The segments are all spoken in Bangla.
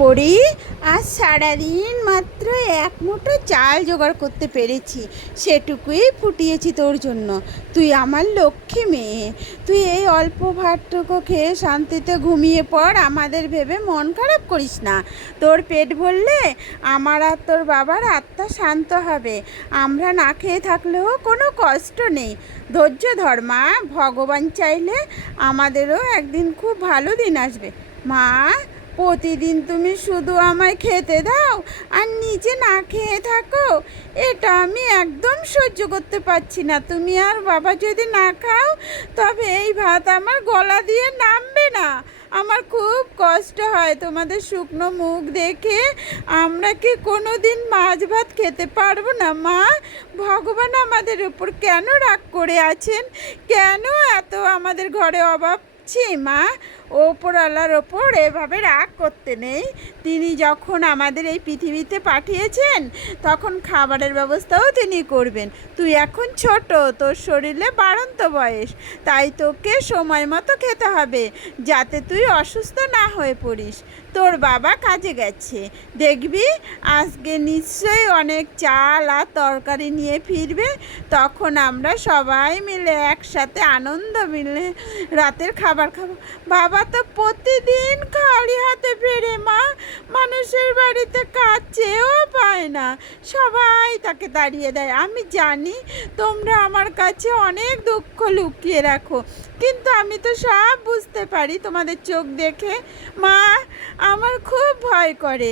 পড়ি আজ সারাদিন মাত্র এক মুঠো চাল জোগাড় করতে পেরেছি, সেটুকুই ফুটিয়েছি তোর জন্য। তুই আমার লক্ষ্মী মেয়ে, তুই এই অল্প ভাতটুকু খেয়ে শান্তিতে ঘুমিয়ে পড়, আমাদের ভেবে মন খারাপ করিস না। তোর পেট ভরলে আমার আর তোর বাবার আত্মা শান্ত হবে। আমরা না খেয়ে থাকলেও কোনো কষ্ট নেই। ধৈর্য ধর মা, ভগবান চাইলে আমাদেরও একদিন খুব ভালো দিন আসবে। মা, প্রতিদিন তুমি শুধু আমায় খেতে দাও আর নিজে না খেয়ে থাকো, এটা আমি একদম সহ্য করতে পারছি না। তুমি আর বাবা যদি না খাও তবে এই ভাত আমার গলা দিয়ে নামবে না। আমার খুব কষ্ট হয় তোমাদের শুকনো মুখ দেখে। আমরা কি কোনো দিন মাছ ভাত খেতে পারবো না মা? ভগবান আমাদের উপর কেন রাগ করে আছেন? কেন এত আমাদের ঘরে অভাব? মা, ওপরওয়ালার ওপর এভাবে রাগ করতে নেই। তিনি যখন আমাদের এই পৃথিবীতে পাঠিয়েছেন তখন খাবারের ব্যবস্থাও তিনি করবেন। তুই এখন ছোট, তোর শরীরে বাড়ন্ত বয়স, তাই তোকে সময় মতো খেতে হবে যাতে তুই অসুস্থ না হয়ে পড়িস। তোর বাবা কাজে গেছে, দেখবি আজকে নিশ্চয়ই অনেক চাল আর তরকারি নিয়ে ফিরবে। তখন আমরা সবাই মিলে একসাথে আনন্দ মিলে রাতের খাবার খাবো। বাবা তো প্রতিদিন খালি হাতে ফেরে মা, মানুষের বাড়িতে কাজ চেয়েও পায় না, সবাই তাকে তাড়িয়ে দেয়। আমি জানি তোমরা আমার কাছে অনেক দুঃখ লুকিয়ে রাখো, কিন্তু আমি তো সব বুঝতে পারি তোমাদের চোখ দেখে। মা, আমার খুব ভয় করে,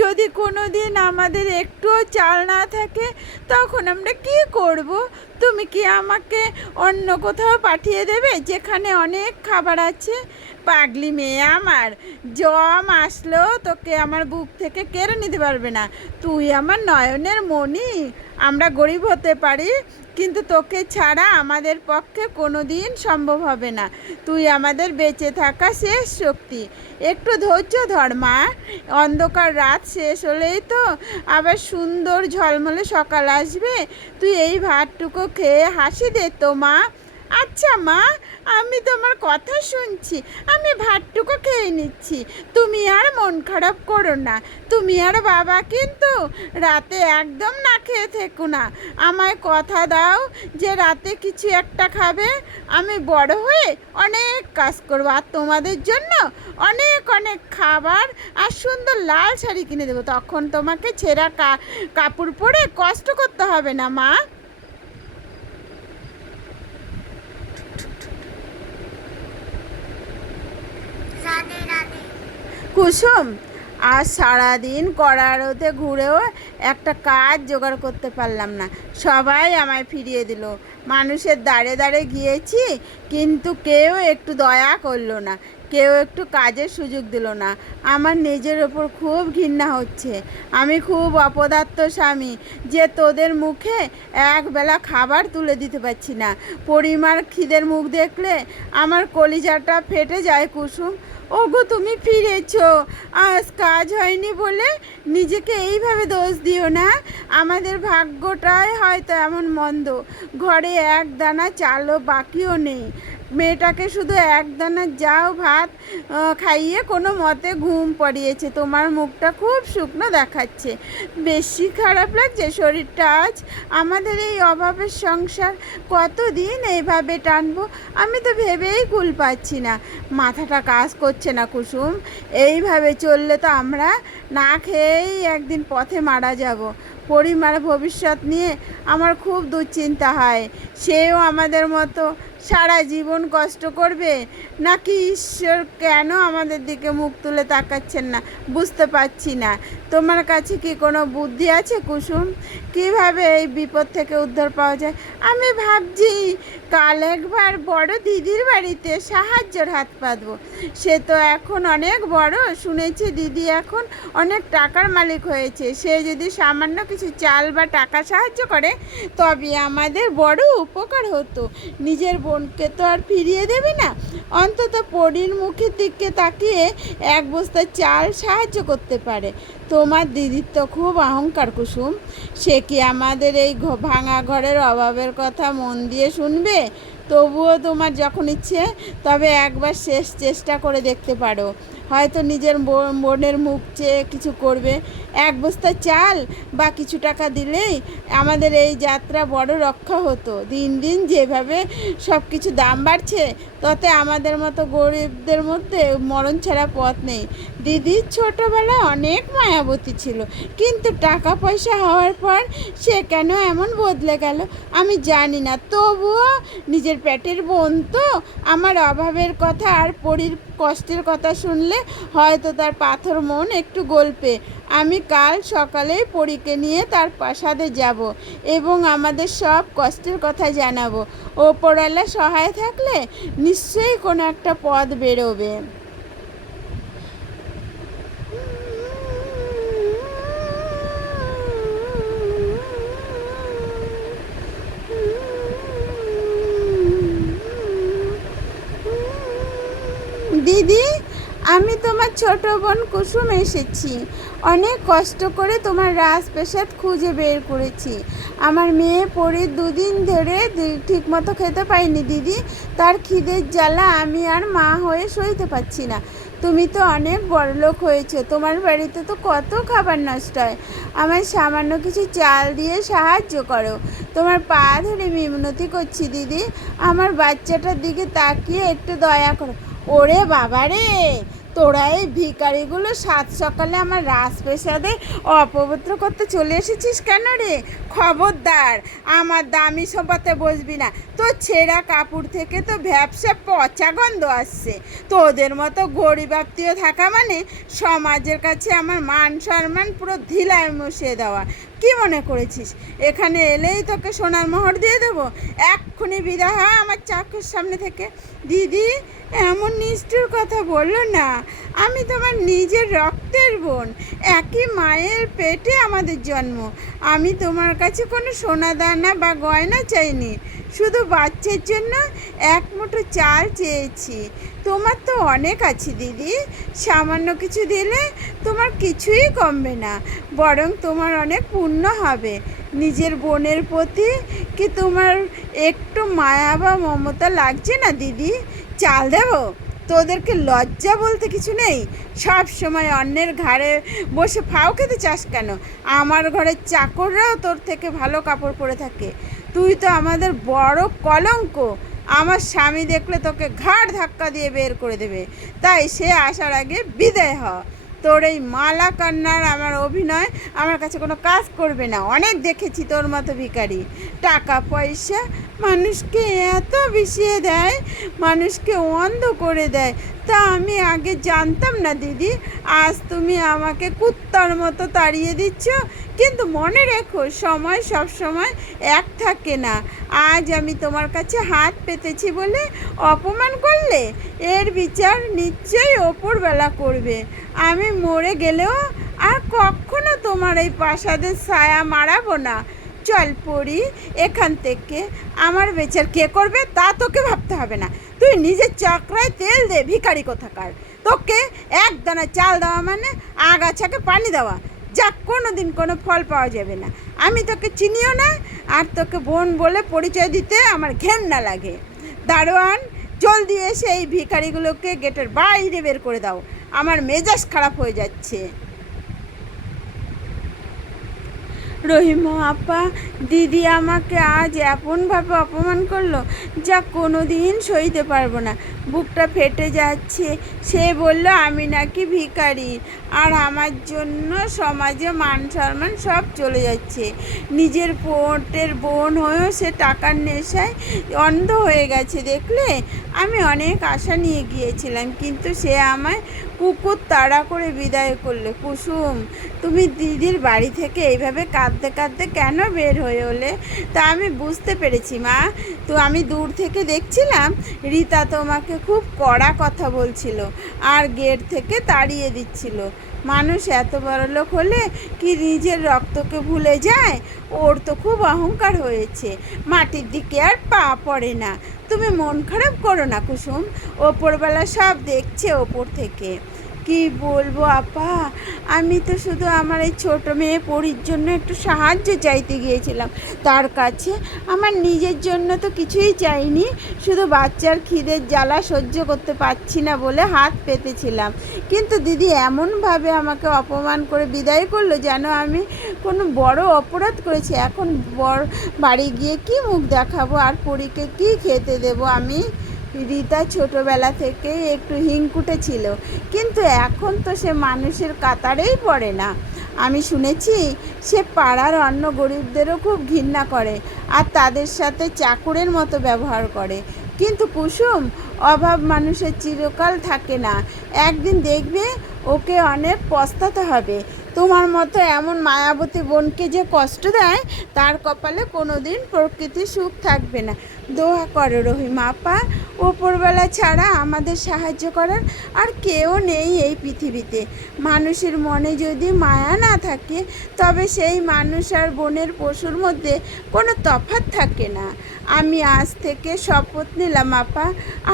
যদি কোনো দিন আমাদের একটুও চাল না থাকে তখন আমরা কি করব? তুমি কি আমাকে অন্য কোথাও পাঠিয়ে দেবে যেখানে অনেক খাবার আছে? পাগলি মেয়ে আমার, জম আসলেও তোকে আমার বুক থেকে কেড়ে নিতে পারবে না। তুই আমার নয়নের মণি। আমরা গরিব হতে পারি, কিন্তু তোকে ছাড়া আমাদের পক্ষে কোনো দিন সম্ভব হবে না। তুই আমাদের বেঁচে থাকা শেষ শক্তি। একটু ধৈর্য ধর মা, অন্ধকার রাত শেষ হলেই তো আবার সুন্দর ঝলমলে সকাল আসবে। তুই এই ভাতটুকু খেয়ে হাসি দে তো মা। আচ্ছা মা, আমি তোমার কথা শুনছি, আমি ভাতটুকু খেয়ে নিচ্ছি, তুমি আর মন খারাপ করো না। তুমি আর বাবা কিন্তু রাতে একদম না খেয়ে থেকো না। আমায় কথা দাও যে রাতে কিছু একটা খাবে। আমি বড় হয়ে অনেক কাজ করবো আর তোমাদের জন্য অনেক অনেক খাবার আর সুন্দর লাল শাড়ি কিনে দেবো। তখন তোমাকে ছেঁড়া কাপড় পরে কষ্ট করতে হবে না মা। কুসুম, আজ সারাদিন কড়া রোদে ঘুরেও একটা কাজ জোগাড় করতে পারলাম না। সবাই আমায় ফিরিয়ে দিল। মানুষের দাঁড়ে দাঁড়ে গিয়েছি, কিন্তু কেউ একটু দয়া করলো না, কেউ একটু কাজের সুযোগ দিল না। আমার নিজের ওপর খুব ঘৃণা হচ্ছে। আমি খুব অপদার্থ স্বামী যে তোদের মুখে একবেলা খাবার তুলে দিতে পারছি না। পরিমার খিদের মুখ দেখলে আমার কলিজাটা ফেটে যায়। কুসুম, ওগো তুমি ফিরেছো, আজ কাজ হয়নি বলে নিজেকে এইভাবে দোষ দিও না। আমাদের ভাগ্যটাই হয়তো এমন মন্দ, ঘরে এক দানা চালও বাকিও নেই। মেয়েটাকে শুধু এক দানা যাও ভাত খাইয়ে কোনো মতে ঘুম পড়িয়েছে। তোমার মুখটা খুব শুকনো দেখাচ্ছে, বেশি খারাপ লাগছে শরীরটা আজ? আমাদের এই অভাবের সংসার কতদিন এইভাবে টানবো? আমি তো ভেবেই কুল পাচ্ছি না, মাথাটা কাজ করছে না কুসুম। এইভাবে চললে তো আমরা না খেয়েই একদিন পথে মারা যাব। পরিমার ভবিষ্যৎ নিয়ে আমার খুব দুশ্চিন্তা হয়। সেও আমাদের মতো সারা জীবন কষ্ট করবে, নাকি ঈশ্বর কেন আমাদের দিকে মুখ তুলে তাকাচ্ছেন না বুঝতে পারছি না। তোমার কাছে কি কোনো বুদ্ধি আছে কুসুম, কিভাবে এই বিপদ থেকে উদ্ধার পাওয়া যায়? আমি ভাবছি কাল একবার বড় দিদির বাড়িতে সাহায্যের হাত পাতবো। সে তো এখন অনেক বড়, শুনেছি দিদি এখন অনেক টাকার মালিক হয়েছে। সে যদি সামান্য কিছু চাল বা টাকা সাহায্য করে তবে আমাদের বড় উপকার হতো। নিজের বোনকে তো আর ফিরিয়ে দেবে না, অন্তত পরীর মুখের দিকে তাকিয়ে এক বস্তা চাল সাহায্য করতে পারে। তোমার দিদির তো খুব অহংকার কুসুম, সে কি আমাদের এই ভাঙা ঘরের অভাবের কথা মন দিয়ে শুনবে? তবুও তোমার যখন ইচ্ছে তবে একবার শেষ চেষ্টা করে দেখতে পারো। হয়তো নিজের বোনের মুখ চেয়ে কিছু করবে। এক বস্তা চাল বা কিছু টাকা দিলেই আমাদের এই যাত্রা বড় রক্ষা হতো। দিন দিন যেভাবে সব কিছু দাম বাড়ছে, তাতে আমাদের মতো গরিবদের মধ্যে মরণ ছাড়া পথ নেই। দিদির ছোটোবেলায় অনেক মায়াবতী ছিল, কিন্তু টাকা পয়সা হওয়ার পর সে কেন এমন বদলে গেল আমি জানি না। তবুও নিজের পেটের বোন তো, আমার অভাবের কথা আর পরীর কষ্টের কথা শুনলে হয়তো তার পাথর মন একটু গল্পে। আমি কাল সকালেই পরীকে নিয়ে তার প্রাসাদে যাব এবং আমাদের সব কষ্টের কথা জানাবো। ওপরওয়ালা সহায় থাকলে নিশ্চয়ই কোনো একটা পথ বেরোবে। দিদি, আমি তোমার ছোট বোন কুসুম এসেছি। অনেক কষ্ট করে তোমার রাজপ্রাসাদ খুঁজে বের করেছি। আমার মেয়ে পরীর দুদিন ধরে ঠিকমতো খেতে পাইনি দিদি। তার খিদের জ্বালা আমি আর মা হয়ে সইতে পারছি না। তুমি তো অনেক বড়লোক হয়েছো, তোমার বাড়িতে তো কত খাবার নষ্ট হয়। আমার সামান্য কিছু চাল দিয়ে সাহায্য করো। তোমার পা ধরে মিনতি করছি দিদি, আমার বাচ্চাটার দিকে তাকিয়ে একটু দয়া করো। ওরে বাবা রে, তোরা এই ভিখারিগুলো সাত সকালে আমার রাজপ্রাসাদে অপবিত্র করতে চলে এসেছিস কেন রে? খবরদার, আমার দামি সোফাতে বসবি না। তোর ছেঁড়া কাপড় থেকে তো ভ্যাপসা পচা গন্ধ আসছে। তোদের মতো গরিব আত্মীয় থাকা মানে সমাজের কাছে আমার মান সম্মান পুরো ধিলায় মুছিয়ে দেওয়া। কি মনে করেছিস এখানে এলেই তোকে সোনার মোহর দিয়ে দেবো? এক্ষুনি বিদায় হয় আমার চাকরির সামনে থেকে। দিদি, এমন নিষ্ঠুর কথা বললো না। আমি তোমার নিজের রক্তের বোন, একই মায়ের পেটে আমাদের জন্ম। আমি তোমার কাছে কোনো সোনা দানা বা গয়না চাইনি, শুধু বাচ্চার জন্য এক মুঠো চাল চেয়েছি। তোমার তো অনেক আছে দিদি, সামান্য কিছু দিলে তোমার কিছুই কমবে না, বরং তোমার অনেক পুণ্য হবে। নিজের বোনের প্রতি কি তোমার একটু মায়া বা মমতা লাগছে না দিদি? চাল দেবো? তোদেরকে লজ্জা বলতে কিছু নেই? সব সময় অন্যের ঘাড়ে বসে ফাও খেতে চাস কেন? আমার ঘরের চাকররাও তোর থেকে ভালো কাপড় পরে থাকে। তুই তো আমাদের বড় কলঙ্ক। আমার স্বামী দেখলে তোকে ঘাড় ধাক্কা দিয়ে বের করে দেবে, তাই সে আসার আগে বিদায় হ। তোর এই মালা কান্নার আমার অভিনয় আমার কাছে কোনো কাজ করবে না। অনেক দেখেছি তোর মতো ভিখারি। টাকা পয়সা মানুষকে এত বিষিয়ে দেয়, মানুষকে অন্ধ করে দেয়। তা আমি আগে জানতাম না দিদি। আজ তুমি আমাকে কুত্তার মতো তাড়িয়ে দিচ্ছ, কিন্তু মনে রেখো সময় সব সময় এক থাকে না। আজ আমি তোমার কাছে হাত পেতেছি বলে অপমান করলে, এর বিচার নিশ্চয়ই ওপরবেলা করবে। আমি মরে গেলেও আর কখনো তোমার এই প্রাসাদের ছায়া মারাবো না। চল পড়ি এখান থেকে। আমার বিচার কে করবে তা তোকে ভাবতে হবে না। তুই নিজের চক্রায় তেল দে ভিখারি কোথাকার। তোকে এক দানা চাল দেওয়া মানে আগাছাকে পানি দেওয়া, যা কোনো দিন কোনো ফল পাওয়া যাবে না। আমি তোকে চিনিও না, আর তোকে বোন বলে পরিচয় দিতে আমার ঘেন্না লাগে। দারোয়ান, জলদি এসে এই ভিখারিগুলোকে গেটের বাইরে বের করে দাও, আমার মেজাজ খারাপ হয়ে যাচ্ছে। রহিমা আপা, দিদি আমাকে আজ এমনভাবে অপমান করলো যা কোনো দিন সইতে পারবো না। বুকটা ফেটে যাচ্ছে। সে বলল আমি নাকি ভিখারি, আর আমার জন্য সমাজে মান সম্মান সব চলে যাচ্ছে। নিজের পেটের বোন হয়েও সে টাকার নেশায় অন্ধ হয়ে গেছে। দেখলে, আমি অনেক আশা নিয়ে গিয়েছিলাম, কিন্তু সে আমায় কুকুর তাড়া করে বিদায় করলে। কুসুম, তুমি দিদির বাড়ি থেকে এইভাবে কাঁদতে কাঁদতে কেন বের হয়ে হলে? তা আমি বুঝতে পেরেছি মা। তো আমি দূর থেকে দেখছিলাম রীতা তোমাকে খুব কড়া কথা বলছিল আর গেট থেকে তাড়িয়ে দিচ্ছিল। মানুষ এত বড় লোক হলে কি নিজের রক্তকে ভুলে যায়? ওর তো খুব অহংকার হয়েছে, মাটির দিকে আর পা পড়ে না। তুমি মন খারাপ করো না কুসুম, ওপরবেলা সব দেখছে ওপর থেকে। কি বলবো আপা, আমি তো শুধু আমার এই ছোটো মেয়ে পরীর জন্য একটু সাহায্য চাইতে গিয়েছিলাম তার কাছে। আমার নিজের জন্য তো কিছুই চাইনি, শুধু বাচ্চার খিদের জ্বালা সহ্য করতে পারছি না বলে হাত পেতেছিলাম। কিন্তু দিদি এমনভাবে আমাকে অপমান করে বিদায় করলো যেন আমি কোনো বড় অপরাধ করেছি। এখন বাড়ি গিয়ে কি মুখ দেখাবো আর পরীকে কি খেতে দেবো আমি? রিতা ছোটোবেলা থেকেই একটু হিংকুটে ছিল, কিন্তু এখন তো সে মানুষের কাতারেই পড়ে না। আমি শুনেছি সে পাড়ার অন্য গরিবদেরও খুব ঘৃণা করে আর তাদের সাথে চাকরের মতো ব্যবহার করে। কিন্তু কুসুম, অভাব মানুষের চিরকাল থাকে না, একদিন দেখবে ওকে অনেক পস্তাতে হবে। তোমার মতো এমন মায়াবতী বোনকে যে কষ্ট দেয় তার কপালে কোনো দিন প্রকৃতির সুখ থাকবে না। দোয়া করো রহিমা আপা, ওপরবেলা ছাড়া আমাদের সাহায্য করার আর কেউ নেই এই পৃথিবীতে। মানুষের মনে যদি মায়া না থাকে তবে সেই মানুষ আর বনের পশুর মধ্যে কোনো তফাৎ থাকে না। আমি আজ থেকে শপথ নিলাম আপা,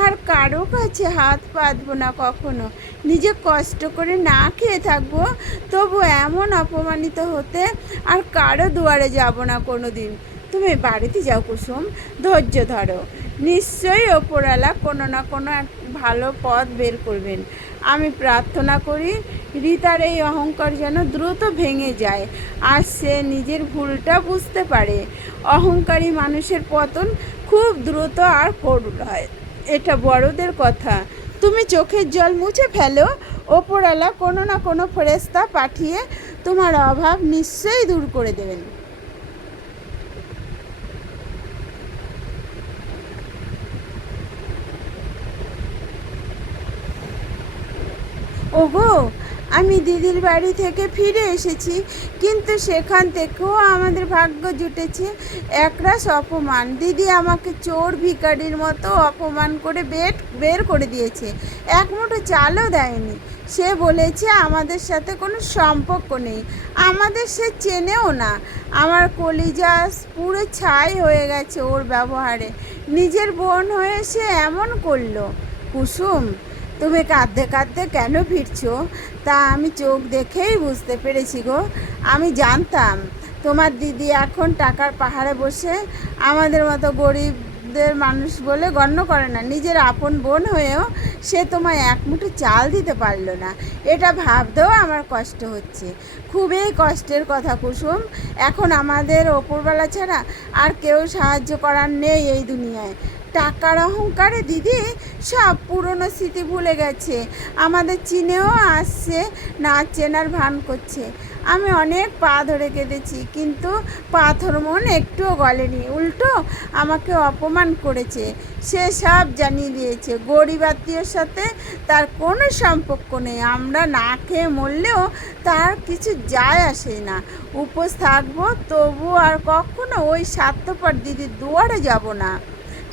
আর কারো কাছে হাত পাতবো না কখনো। নিজে কষ্ট করে না খেয়ে থাকবো, তবু এমন অপমানিত হতে আর কারো দুয়ারে যাব না কোনো দিন। তুমি বাড়িতে যাও কুসুম, ধৈর্য ধরো, নিশ্চয়ই ওপরওয়ালা কোনো না কোনো এক ভালো পথ বের করবেন। আমি প্রার্থনা করি রিতার এই অহংকার যেন দ্রুত ভেঙে যায় আর সে নিজের ভুলটা বুঝতে পারে। অহংকারী মানুষের পতন খুব দ্রুত আর করুণ হয়, এটা বড়দের কথা। তুমি চোখের জল মুছে ফেলো, ওপরওয়ালা কোনো না কোনো ফেরেশতা পাঠিয়ে তোমার অভাব নিশ্চয়ই দূর করে দেবেন। ওগো, আমি দিদির বাড়ি থেকে ফিরে এসেছি, কিন্তু সেখান থেকেও আমাদের ভাগ্য জুটেছে একরাশ অপমান। দিদি আমাকে চোর ভিখারির মতো অপমান করে বের করে দিয়েছে, এক মুঠো চালও দেয়নি। সে বলেছে আমাদের সাথে কোনো সম্পর্ক নেই, আমাদের সে চেনেও না। আমার কলিজা পুরো ছাই হয়ে গেছে ওর ব্যবহারে। নিজের বোন হয়ে সে এমন করলো। কুসুম, তুমি কাঁদতে কাঁদতে কেন ফিরছো তা আমি চোখ দেখেই বুঝতে পেরেছি গো। আমি জানতাম তোমার দিদি এখন টাকার পাহাড়ে বসে আমাদের মতো গরিবদের মানুষ বলে গণ্য করে না। নিজের আপন বোন হয়েও সে তোমায় এক মুঠো চাল দিতে পারলো না, এটা ভাবতেও আমার কষ্ট হচ্ছে। খুবই কষ্টের কথা কুসুম। এখন আমাদের ওপরবেলা ছাড়া আর কেউ সাহায্য করার নেই এই দুনিয়ায়। টাকার অহংকারে দিদি সব পুরনো স্মৃতি ভুলে গেছে, আমাদের চিনেও আসছে না, চেনার ভান করছে। আমি অনেক পা ধরে কেঁদেছি, কিন্তু পাথর মন একটুও গলেনি, উল্টো আমাকে অপমান করেছে। সে সব জানিয়ে দিয়েছে গরিব আত্মীয়র সাথে তার কোনো সম্পর্ক নেই। আমরা না খেয়ে মরলেও তার কিছু যায় আসে না। উপোস থাকবো, তবু আর কখনো ওই স্বার্থপর দিদির দুয়ারে যাব না।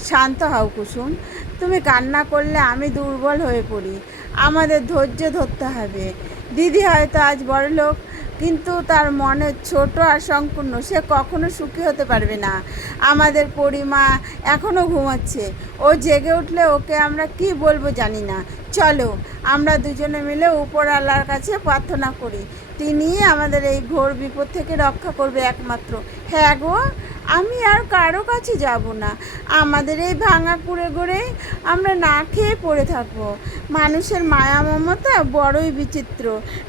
শান্ত হও কুসুম, তুমি কান্না করলে আমি দুর্বল হয়ে পড়ি। আমাদের ধৈর্য ধরতে হবে। দিদি হয়তো আজ বড়লোক, কিন্তু তার মনে ছোট আর সংকীর্ণ, সে কখনো সুখী হতে পারবে না। আমাদের পরিমা এখনও ঘুমাচ্ছে, ও জেগে উঠলে ওকে আমরা কি বলবো জানি না। চলো আমরা দুজনে মিলে উপরওয়ালার কাছে প্রার্থনা করি, তিনিই আমাদের এই ঘোর বিপদ থেকে রক্ষা করবে একমাত্র। হ্যাঁ গো, আমি আর কারো কাছে যাব না। আমাদের এই ভাঙা কুঁড়ে ঘরে আমরা না খেয়ে পড়ে থাকবো। মানুষের মায়া মমতা বড়ই বিচিত্র।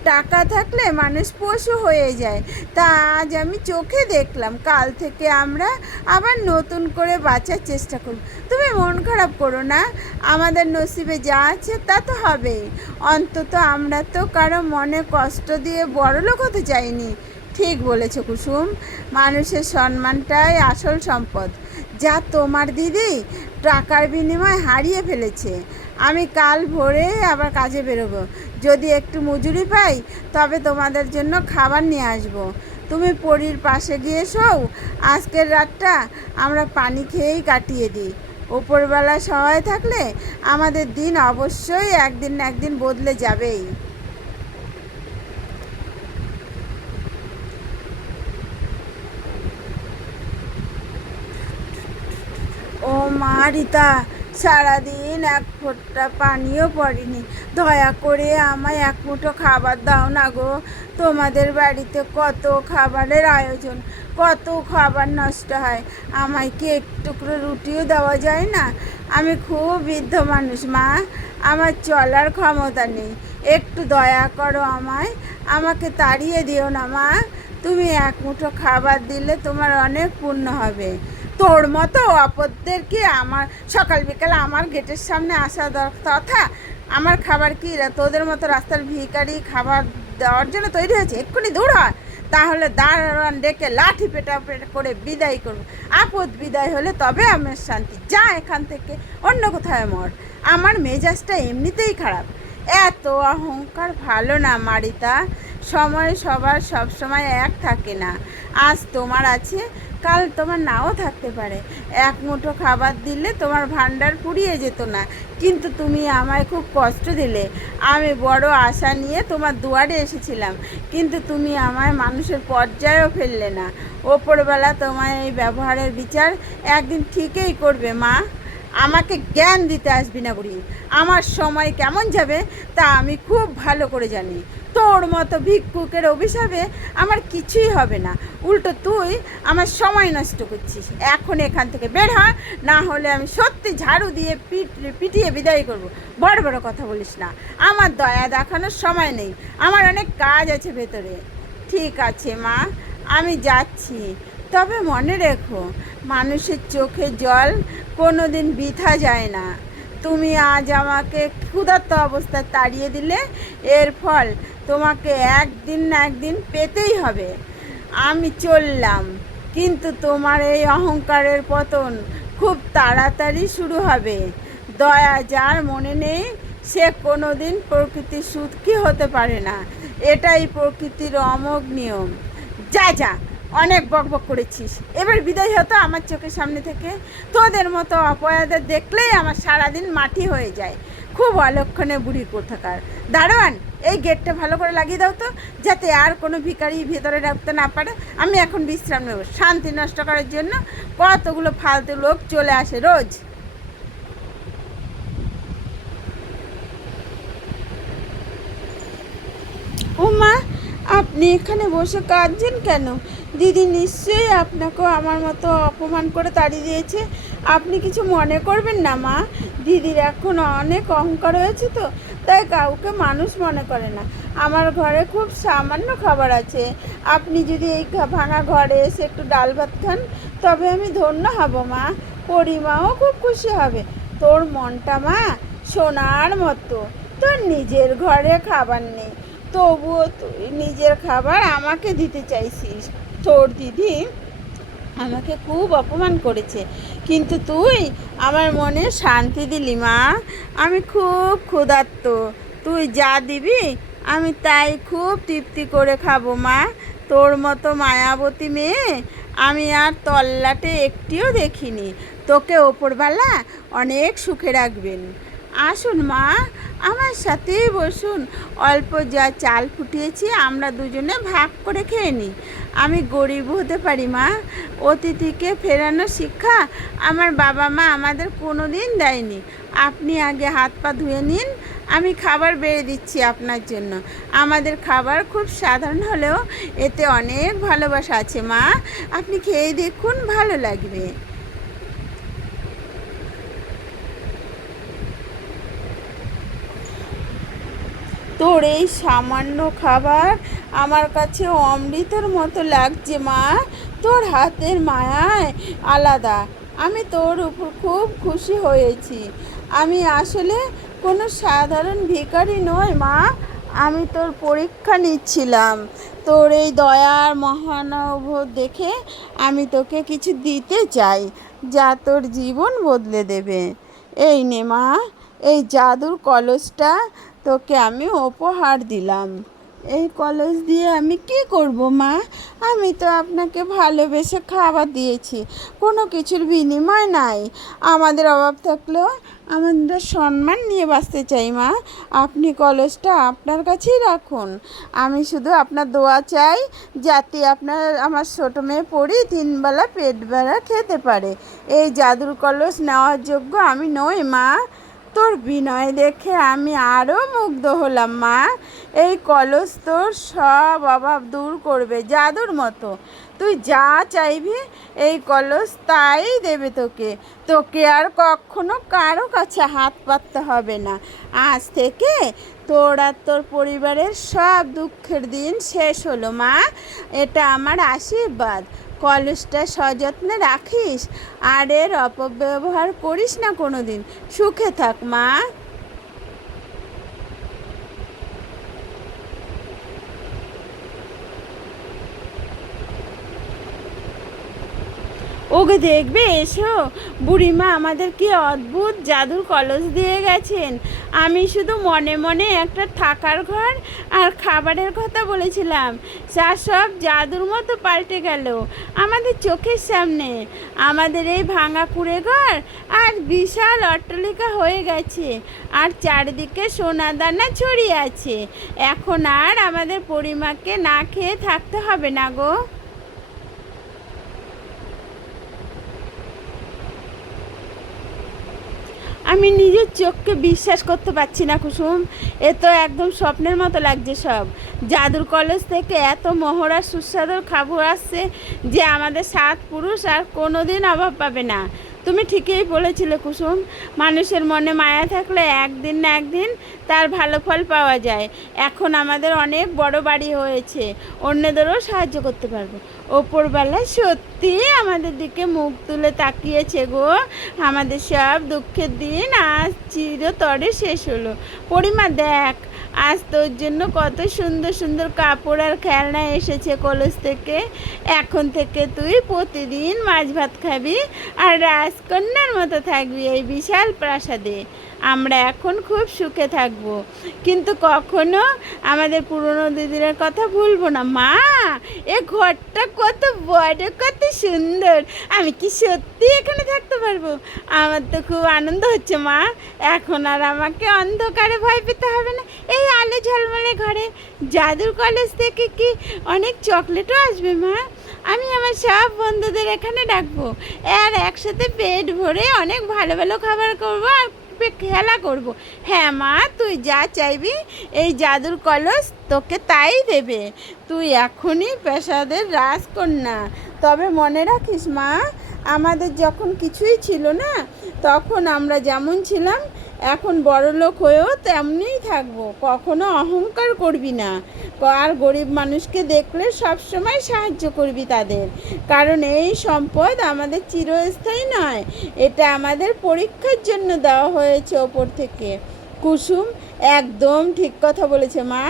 টাকা থাকলে মানুষ পশু হয়ে যায়, তা আজ আমি চোখে দেখলাম। কাল থেকে আমরা আবার নতুন করে বাঁচার চেষ্টা করব। তুমি মন খারাপ করো না, আমাদের নসিবে যা আছে তা তো হবেই। অন্তত আমরা তো কারো মনে কষ্ট দিয়ে বড়লোক হতে চাইনি। ঠিক বলেছ কুসুম, মানুষের সম্মানটাই আসল সম্পদ, যা তোমার দিদি টাকার বিনিময়ে হারিয়ে ফেলেছে। আমি কাল ভোরে আবার কাজে বেরোবো, যদি একটু মজুরি পাই তবে তোমাদের জন্য খাবার নিয়ে আসবো। তুমি পরীর পাশে গিয়ে শোও, আজকের রাতটা আমরা পানি খেয়েই কাটিয়ে দিই। ওপরবেলা সহায় থাকলে আমাদের দিন অবশ্যই একদিন না একদিন বদলে যাবেই। ও মা রিতা, সারাদিন দিন এক ফোঁটা পানিও পড়েনি। দয়া করে আমায় এক মুঠো খাবার দাও না গো। তোমাদের বাড়িতে কত খাবারের আয়োজন, কত খাবার নষ্ট হয়, আমায় কি একটু করে রুটিও দেওয়া যায় না? আমি খুব বৃদ্ধ মানুষ মা, আমার চলার ক্ষমতা নেই, একটু দয়া করো আমায়, আমাকে তাড়িয়ে দিও না মা। তুমি এক মুঠো খাবার দিলে তোমার অনেক পুণ্য হবে। তোর মতো অপরদেরকে আমার সকাল বিকাল আমার গেটের সামনে আসা তথা আমার খাবার কি তোদের মতো রাস্তার ভিখারি খাবার দেওয়ার জন্য তৈরি হয়েছে? এক্ষুনি দূর হয়, তাহলে দাঁড়ান ডেকে লাঠি পেটা করে বিদায় করবো। আপদ বিদায় হলে তবে আমার শান্তি। যা এখান থেকে, অন্য কোথায় মর। আমার মেজাজটা এমনিতেই খারাপ। এত অহংকার ভালো না মারিতা। সময় সবার সব সময় এক থাকে না। আজ তোমার আছে, কাল তোমার নাও থাকতে পারে। এক মুঠো খাবার দিলে তোমার ভাণ্ডার ফুরিয়ে যেত না, কিন্তু তুমি আমায় খুব কষ্ট দিলে। আমি বড় আশা নিয়ে তোমার দুয়ারে এসেছিলাম, কিন্তু তুমি আমায় মানুষের পর্যায়েও ফেললে না। ওপরবেলা তোমায় এই ব্যবহারের বিচার একদিন ঠিকই করবে মা। আমাকে জ্ঞান দিতে আসবি না বুড়ি। আমার সময় কেমন যাবে তা আমি খুব ভালো করে জানি। তোর মতো ভিক্ষুকের অভিশাপে আমার কিছুই হবে না, উল্টো তুই আমার সময় নষ্ট করছিস। এখন এখান থেকে বের হ, না হলে আমি সত্যি ঝাড়ু দিয়ে পিটিয়ে বিদায় করব। বড় বড় কথা বলিস না, আমার দয়া দেখানোর সময় নেই, আমার অনেক কাজ আছে ভেতরে। ঠিক আছে মা, আমি যাচ্ছি, তবে মনে রেখো মানুষের চোখে জল কোনো দিন বৃথা যায় না। তুমি আজ আমাকে ক্ষুধার্ত অবস্থায় তাড়িয়ে দিলে, এর ফল তোমাকে একদিন না একদিন পেতেই হবে। আমি চললাম, কিন্তু তোমার এই অহংকারের পতন খুব তাড়াতাড়ি শুরু হবে। দয়া যার মনে নেই সে কোনো দিন প্রকৃতির সুখী হতে পারে না, এটাই প্রকৃতির অমোঘ নিয়ম। যা যা, অনেক বকবক করেছিস, এবার বিদায় হতো আমার চোখের সামনে থেকে। তোদের মতো অপয়াদের দেখলেই আমার সারাদিন মাটি হয়ে যায়। খুব অলক্ষণে বুড়ি কোথাকার। দারোয়ান, এই গেটটা ভালো করে লাগিয়ে দাও তো, যাতে আর কোনো ভিখারি ভেতরে ঢুকতে না পারে। আমি এখন বিশ্রাম নেব। শান্তি নষ্ট করার জন্য কতগুলো ফালতু লোক চলে আসে রোজ। ও মা, আপনি এখানে বসে কাঁদছেন কেন? দিদি নিশ্চয়ই আপনাকেও আমার মতো অপমান করে তাড়িয়ে দিয়েছে। আপনি কিছু মনে করবেন না মা, দিদির এখন অনেক অহংকার হয়েছে তো, তাই কাউকে মানুষ মনে করে না। আমার ঘরে খুব সামান্য খাবার আছে, আপনি যদি এই ভাঙা ঘরে এসে একটু ডাল ভাত খান তবে আমি ধন্য হব মা। পরিমাও খুব খুশি হবে। তোর মনটা মা সোনার মতো, তোর নিজের ঘরে খাবার নেই, তবুও তুই নিজের খাবার আমাকে দিতে চাইছিস। তোর দিদি আমাকে খুব অপমান করেছে, কিন্তু তুই আমার মনে শান্তি দিলি মা। আমি খুব ক্ষুধার্ত, তুই যা দিবি আমি তাই খুব তৃপ্তি করে খাবো মা। তোর মতো মায়াবতী মেয়ে আমি আর তল্লাটে একটিও দেখিনি। তোকে ওপরবেলা অনেক সুখে রাখবেন। আসুন মা, আমার সাথেই বসুন। অল্প যা চাল ফুটিয়েছি আমরা দুজনে ভাগ করে খেয়ে নিই। আমি গরিব হতে পারি মা, অতিথিকে ফেরানোর শিক্ষা আমার বাবা মা আমাদের কোনো দিন দেয়নি। আপনি আগে হাত পা ধুয়ে নিন, আমি খাবার বেড়ে দিচ্ছি আপনার জন্য। আমাদের খাবার খুব সাধারণ হলেও এতে অনেক ভালোবাসা আছে মা, আপনি খেয়ে দেখুন, ভালো লাগবে। তোর এই সামান্য খাবার আমার কাছে অমৃতের মতো লাগছে মা। তোর হাতের মায়ায় আলাদা। আমি তোর উপর খুব খুশি হয়েছি। আমি আসলে কোনো সাধারণ ভিখারি নই মা, আমি তোর পরীক্ষা নিচ্ছিলাম। তোর এই দয়ার মহানুভব দেখে আমি তোকে কিছু দিতে চাই, যা তোর জীবন বদলে দেবে। এই নে মা, এই জাদুর কলসটা তোকে আমি উপহার দিলাম। এই কলস দিয়ে আমি কি করব মা? আমি তো আপনাকে ভালোবেসে খাবার দিয়েছি, কোনো কিছুর বিনিময় নাই। আমাদের অভাব থাকলেও আমরা সম্মান নিয়ে বাঁচতে চাই মা। আপনি কলসটা আপনার কাছেই রাখুন। আমি শুধু আপনার দোয়া চাই, যাতে আমার ছোটো মেয়ে পড়ি 3 বেলা পেট ভরা খেতে পারে। এই জাদুর কলস নেওয়ার যোগ্য আমি নই মা, তোর বিনয় দেখে আমি আরও মুগ্ধ হলাম মা। এই কলস তোর সব অভাব দূর করবে জাদুর মতো। তুই যা চাইবি এই কলস তাই দেবে তোকে। তোকে আর কখনো কারো কাছে হাত পাততে হবে না। আজ থেকে তোর আর তোর পরিবারের সব দুঃখের দিন শেষ হলো মা। এটা আমার আশীর্বাদ। কলসটা সযত্নে রাখিস আর এর অপব্যবহার করিস না কোনো দিন। সুখে থাক মা। ওকে দেখবে এসো, বুড়িমা আমাদের কি অদ্ভুত জাদুর কলস দিয়ে গেছেন। আমি শুধু মনে মনে একটা থাকার ঘর আর খাবারের কথা বলেছিলাম, যা সব জাদুর মতো পাল্টে গেল আমাদের চোখের সামনে। আমাদের এই ভাঙা কুঁড়ে ঘর আর বিশাল অট্টালিকা হয়ে গেছে, আর চারিদিকে সোনা দানা ছড়িয়ে আছে। এখন আর আমাদের পরিমাকে না খেয়ে থাকতে হবে না গো। আমি নিজের চোখকে বিশ্বাস করতে পারছি না কুসুম। এ তো একদম স্বপ্নের মতো লাগছে সব। জাদুর কলেজ থেকে এত মহড়া সুস্বাদু খাবার আসছে যে আমাদের 7 পুরুষ আর কোনো দিন অভাব পাবে না। তুমি ঠিকই বলেছিলে কুসুম, মানুষের মনে মায়া থাকলে একদিন না একদিন তার ভালো ফল পাওয়া যায়। এখন আমাদের অনেক বড় বাড়ি হয়েছে, অন্যদেরও সাহায্য করতে পারবো। ওপরবেলা সত্যি আমাদের দিকে মুখ তুলে তাকিয়েছে গো। আমাদের সব দুঃখের দিন আজ চিরতরে শেষ হলো। পরিমা দেখ, আজ তোর জন্য কত সুন্দর সুন্দর কাপড় আর খেলনা এসেছে কলেজ থেকে। এখন থেকে তুই প্রতিদিন মাছ ভাত খাবি আর রাজকন্যার মতো থাকবি এই বিশাল প্রাসাদে। আমরা এখন খুব সুখে থাকব, কিন্তু কখনো আমাদের পুরনো দিদির কথা ভুলবো না মা। এ ঘরটা কত বড়, কত সুন্দর। আমি কি সত্যি এখানে থাকতে পারবো? আমার তো খুব আনন্দ হচ্ছে মা। এখন আর আমাকে অন্ধকারে ভয় পেতে হবে না। এই আলো ঝলমলে ঘরে জাদুর কলেজ থেকে কি অনেক চকলেটও আসবে মা। আমি আমার সব বন্ধুদের এখানে ডাকবো, আর একসাথে পেট ভরে অনেক ভালো ভালো খাবার করবো আর খেলা করব। হ্যাঁ মা, তুই যা চাইবি এই জাদুর কলস তোকে তাই দেবে। তুই এখনই প্রাসাদের রাজকন্যা। তবে মনে রাখিস মা, আমাদের যখন কিছুই ছিল না তখন আমরা যেমন ছিলাম, এখন বড়লোক হয়েও তেমনিই থাকবো। কখনো অহংকার করবি না, আর গরিব মানুষকে দেখলে সবসময় সাহায্য করবি তাদের। কারণ এই সম্পদ আমাদের চিরস্থায়ী নয়, এটা আমাদের পরীক্ষার জন্য দেওয়া হয়েছে ওপর থেকে। কুসুম একদম ঠিক কথা বলেছে মা।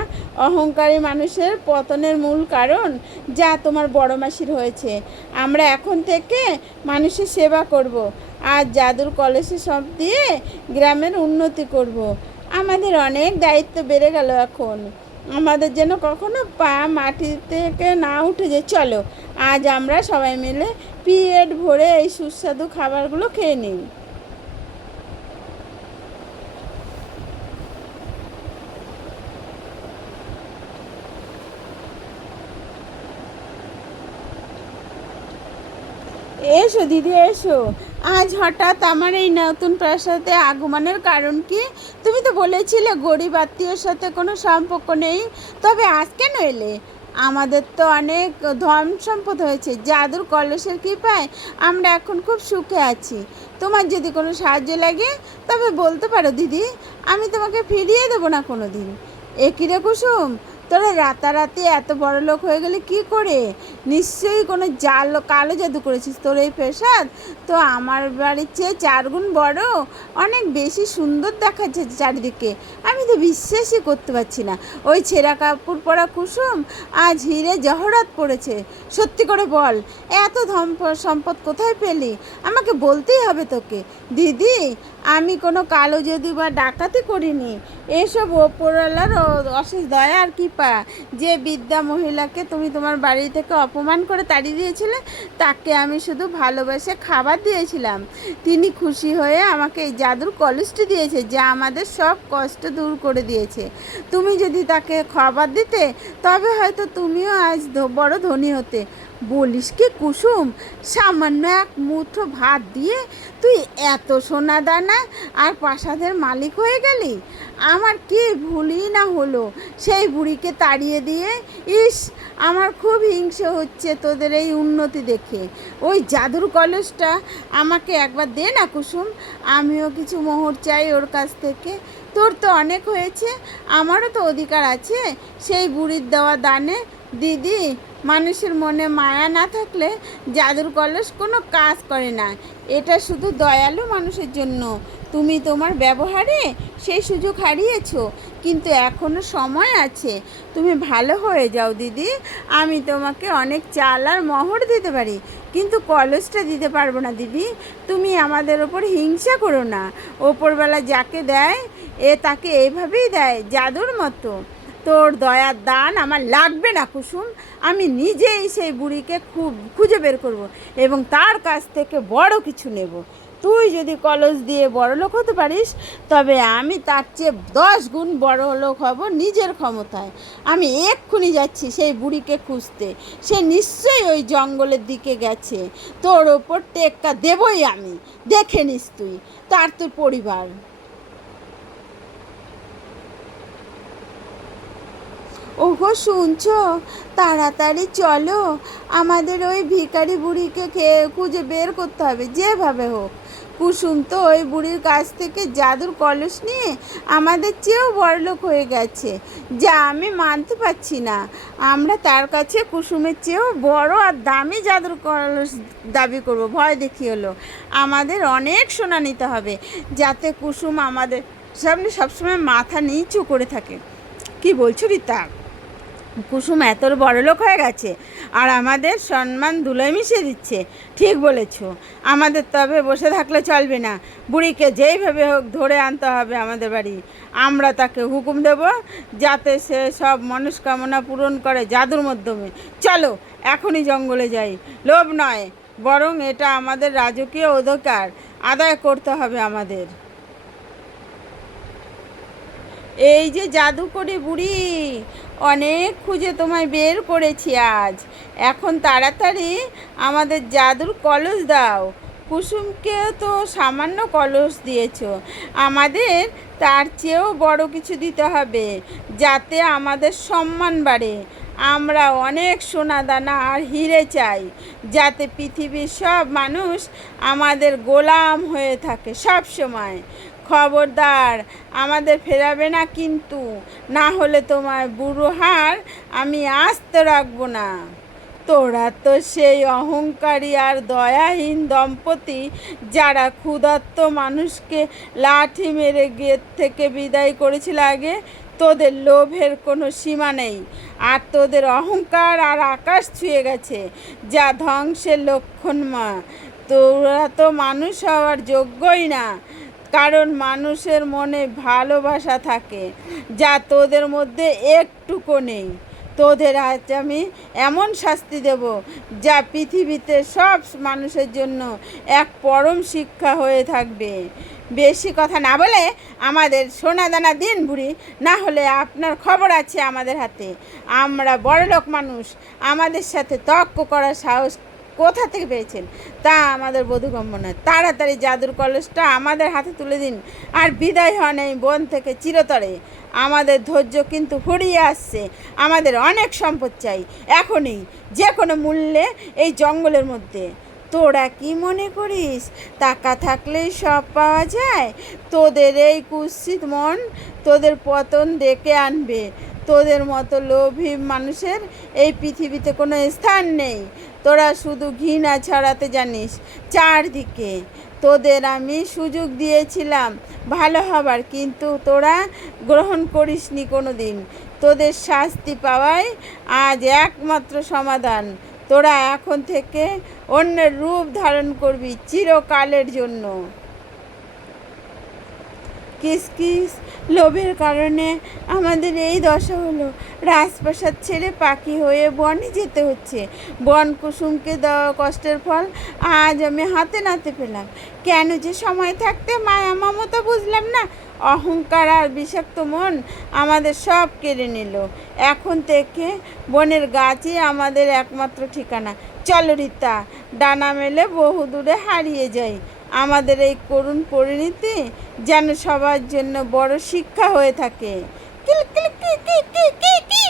অহংকারী মানুষের পতনের মূল কারণ যা তোমার বড় মাসির হয়েছে। আমরা এখন থেকে মানুষের সেবা করব আর জাদুর কলসে সব দিয়ে গ্রামের উন্নতি করব। আমাদের অনেক দায়িত্ব বেড়ে গেল এখন। আমাদের যেন কখনো পা মাটি থেকে না উঠে যায়। চলো আজ আমরা সবাই মিলে পেট ভরে এই সুস্বাদু খাবারগুলো খেয়ে নিই। এসো দিদি এসো। আজ হঠাৎ আমার এই নতুন প্রাসাদে আগমনের কারণ কি? তুমি তো বলেছিলে গরিব আত্মীয়র সাথে কোনো সম্পর্ক নেই, তবে আজ কেন এলে? আমাদের তো অনেক ধন সম্পদ হয়েছে, জাদুর কলসের কৃপায় আমরা এখন খুব সুখে আছি। তোমার যদি কোনো সাহায্য লাগে তবে বলতে পারো দিদি, আমি তোমাকে ফিরিয়ে দেবো না কোনো দিন। এ কী রে কুসুম, তোরা রাতারাতি এত বড় লোক হয়ে গেলে কি করে? নিশ্চয়ই কোনো কালো জাদু করেছিস। তোর এই প্রাসাদ তো আমার বাড়ির চেয়ে 4 গুণ বড়, অনেক বেশি সুন্দর দেখাচ্ছে চারিদিকে। আমি তো বিশ্বাসই করতে পারছি না। ওই ছেঁড়া কাপড় পরা কুসুম আজ হিরে জহরাত পড়েছে। সত্যি করে বল, এত সম্পদ কোথায় পেলি? আমাকে বলতেই হবে তোকে। দিদি, আমি কোনো কালো জাদু বা ডাকাতি করিনি। এসব ওপরওয়ালার অশেষ দয়া আর কৃপা। যে বৃদ্ধা মহিলাকে তুমি তোমার বাড়ি থেকে অপমান করে তাড়িয়ে দিয়েছিলে, তাকে আমি শুধু ভালোবেসে খাবার দিয়েছিলাম। তিনি খুশি হয়ে আমাকে এই জাদুর কলসটি দিয়েছে, যা আমাদের সব কষ্ট দূর করে দিয়েছে। তুমি যদি তাকে খাবার দিতে তবে হয়তো তুমিও আজ বড় ধনী হতে। বলিস কি কুসুম, সামান্য এক মুঠো ভাত দিয়ে তুই এত সোনা দানা আর প্রাসাদের মালিক হয়ে গেলি? আমার কি ভুলই না হলো সেই বুড়িকে তাড়িয়ে দিয়ে। ইস, আমার খুব হিংসে হচ্ছে তোদের এই উন্নতি দেখে। ওই জাদুর কলসটা আমাকে একবার দে না কুসুম, আমিও কিছু মোহর চাই ওর কাছ থেকে। তোর তো অনেক হয়েছে, আমারও তো অধিকার আছে সেই বুড়ির দেওয়া দানে। দিদি, মানুষের মনে মায়া না থাকলে জাদুর কলস কোনো কাজ করে না। এটা শুধু দয়ালু মানুষের জন্য। তুমি তোমার ব্যবহারে সেই সুযোগ হারিয়েছো, কিন্তু এখনও সময় আছে। তুমি ভালো হয়ে যাও দিদি। আমি তোমাকে অনেক চাল আর মোহর দিতে পারি, কিন্তু কলসটা দিতে পারবো না দিদি। তুমি আমাদের ওপর হিংসা করো না। ওপরবেলা যাকে দেয় তাকে এইভাবেই দেয়, জাদুর মতো। তোর দয়ার দান আমার লাগবে না কুসুম। আমি নিজেই সেই বুড়িকে খুঁজে বের করব এবং তার কাছ থেকে বড় কিছু নেব। তুই যদি কলস দিয়ে বড় লোক হতে পারিস, তবে আমি তার চেয়ে 10 গুণ বড় লোক হব নিজের ক্ষমতায়। আমি এক্ষুনি যাচ্ছি সেই বুড়িকে খুঁজতে। সে নিশ্চয়ই ওই জঙ্গলের দিকে গেছে। তোর ওপর টেক্কা দেবই আমি, দেখে নিস তুই, তার তোর পরিবার। ওগো শুনছো, তাড়াতাড়ি চলো, আমাদের ওই ভিখারি বুড়িকে খুঁজে বের করতে হবে যেভাবে হোক। কুসুম তো ওই বুড়ির কাছ থেকে জাদুর কলস নিয়ে আমাদের চেয়েও বড়লোক হয়ে গেছে, যা আমি মানতে পারছি না। আমরা তার কাছে কুসুমের চেয়েও বড় আর দামি জাদুর কলস দাবি করব। ভয় দেখিয়ে হলো আমাদের অনেক সোনা নিতে হবে, যাতে কুসুম আমাদের সামনে সবসময় মাথা নিচু করে থাকে। কি বলছো রীতা? কুসুম এত বড়লোক হয়ে গেছে আর আমাদের সম্মান ধুলোয় মিশিয়ে দিচ্ছে। ঠিক বলেছ, আমাদের তবে বসে থাকলে চলবে না। বুড়িকে যেইভাবে হোক ধরে আনতে হবে আমাদের বাড়ি। আমরা তাকে হুকুম দেব যাতে সে সব মনস্কামনা পূরণ করে জাদুর মাধ্যমে। চলো এখনই জঙ্গলে যাই। লোভ নয়, বরং এটা আমাদের রাজকীয় অধিকার আদায় করতে হবে আমাদের। এই যে জাদুকরি বুড়ি, অনেক খুঁজে তোমায় বের করেছি আজ। এখন তাড়াতাড়ি আমাদের জাদুর কলস দাও। কুসুমকেও তো সামান্য কলস দিয়েছ, আমাদের তার চেয়েও বড় কিছু দিতে হবে, যাতে আমাদের সম্মান বাড়ে। আমরা অনেক সোনাদানা আর হিরে চাই, যাতে পৃথিবীর সব মানুষ আমাদের গোলাম হয়ে থাকে সব সময়। খবরদার, আমাদের ফেরাবে না কিন্তু, না হলে তোমার বুড়ো হাড় আমি আস্ত রাখবো না। তোরা তো সেই অহংকারী আর দয়াহীন দম্পতি, যারা ক্ষুধার্ত মানুষকে লাঠি মেরে গেট থেকে বিদায় করেছিল আগে। তোদের লোভের কোনো সীমা নেই, আর তোদের অহংকার আর আকাশ ছুঁয়ে গেছে, যা ধ্বংসের লক্ষণ। মা, তোরা তো মানুষ হওয়ার যোগ্যই না, কারণ মানুষের মনে ভালোবাসা থাকে, যা তোদের মধ্যে একটুকু নেই। তোদের আজ আমি এমন শাস্তি দেব, যা পৃথিবীতে সব মানুষের জন্য এক পরম শিক্ষা হয়ে থাকবে। বেশি কথা না বলে আমাদের সোনাদানা দিন বুড়ি, না হলে আপনার খবর আছে আমাদের হাতে। আমরা বড়লোক মানুষ, আমাদের সাথে তর্ক করার সাহস কোথা থেকে পেয়েছেন তা আমাদের বোধগম্য নয়। তাড়াতাড়ি জাদুর কলসটা আমাদের হাতে তুলে দিন আর বিদায় হন এই বন থেকে চিরতরে। আমাদের ধৈর্য কিন্তু ফুরিয়ে আসছে। আমাদের অনেক সম্পদ চাই এখনই, যে কোনো মূল্যে, এই জঙ্গলের মধ্যে। তোরা কি মনে করিস টাকা থাকলেই সব পাওয়া যায়? তোদের এই কুৎসিত মন তোদের পতন ডেকে আনবে। তোদের মতো লোভী মানুষের এই পৃথিবীতে কোনো স্থান নেই। তোরা শুধু ঘৃণা ছড়াতে জানিস চারদিকে। তোদের আমি সুযোগ দিয়েছিলাম ভালো হবার, কিন্তু তোরা গ্রহণ করিসনি কোনো দিন। তোদের শাস্তি পাওয়াই আজ একমাত্র সমাধান। তোরা এখন থেকে অন্যের রূপ ধারণ করবি চিরকালের জন্য। কিস কিস লোভের কারণে আমাদের এই দশা হলো। রাজপ্রাসাদ ছেড়ে পাখি হয়ে বনে যেতে হচ্ছে। বন কুসুমকে দেওয়া কষ্টের ফল আজ আমি হাতে নাতে পেলাম। কেন যে সময় থাকতে মায়া মমতা বুঝলাম না। অহংকার আর বিষাক্ত মন আমাদের সব কেড়ে নিল। এখন থেকে বনের গাছই আমাদের একমাত্র ঠিকানা। চলো রীতা, ডানা মেলে বহু দূরে হারিয়ে যাই। আমাদের এই করুণ পরিণতি যেন সবার জন্য বড় শিক্ষা হয়ে থাকে। কিল কিল কি কি কি কি কি।